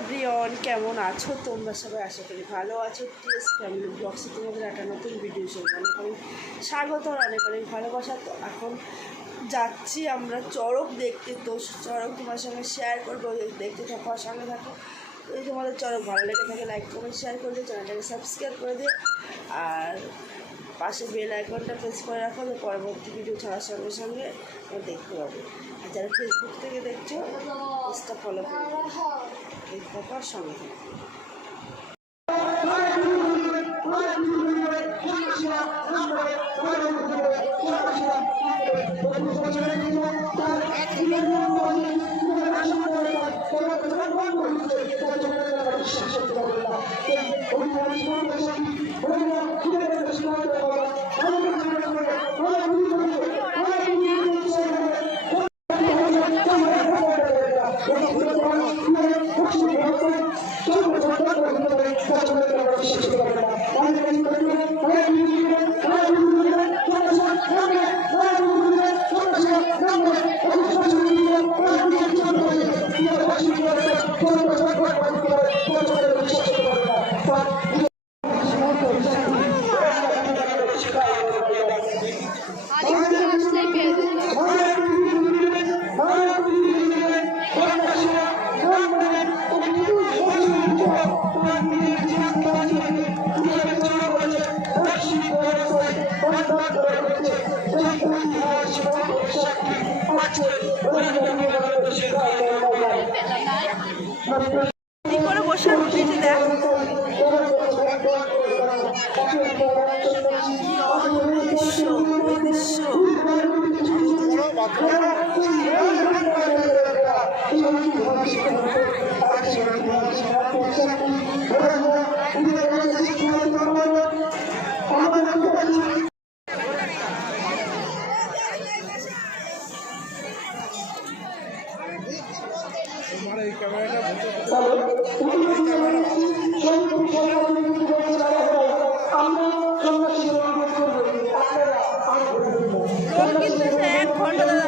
Everyone, কেমন আছো তোমরা সবাই? আশা করি ভালো আছো। টিএস ফ্যামিলি ব্লগসে তোমাদের একটা নতুন ভিডিও সঙ্গে অনেক অনেক স্বাগত আর অনেক অনেক ভালোবাসা। তো এখন যাচ্ছি আমরা চড়ক দেখতে, তো চড়ক তোমার সঙ্গে শেয়ার করবো, দেখতে থাকো আর সঙ্গে থাকো। যদি তোমাদের চড়ক ভালো লেগে থাকে লাইক কমেন্ট শেয়ার করে দিও, চ্যানেলটাকে সাবস্ক্রাইব করে দিও আর পাশে বেল আইকনটা প্রেস করে রাখো, যে পরবর্তী ভিডিও ছাড়ার সঙ্গে সঙ্গে আমরা দেখতে পাবো। আর যারা ফেসবুক থেকে দেখছো পেজটা ফলো করে দেখতে থাকো আর সঙ্গে থাকো। করে বসে উঠেছি দেখ এক ঘন্টা